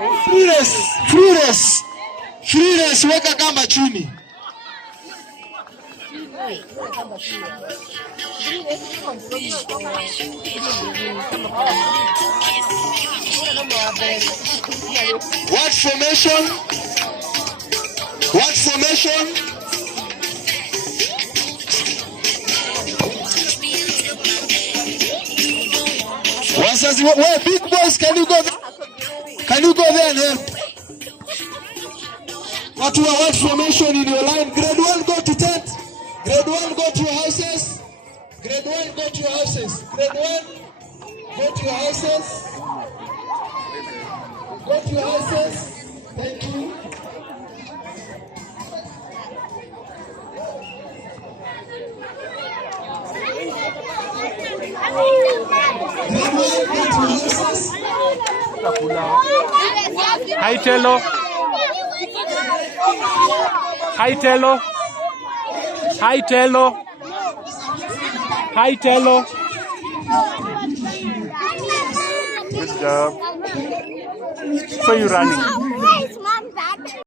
Free race, weka kamba chini. What formation? What formation? Where big boys, can you go there? Can you go there and help? What formation in your line? Grade 1 go to tent. Grade 1 go to your houses. Grade 1 go to your houses. Grade 1 go to your houses. Go to your houses. Thank you. Hi Telo. Hi Telo. Hi Telo. Hi Telo. Good job. So you're running.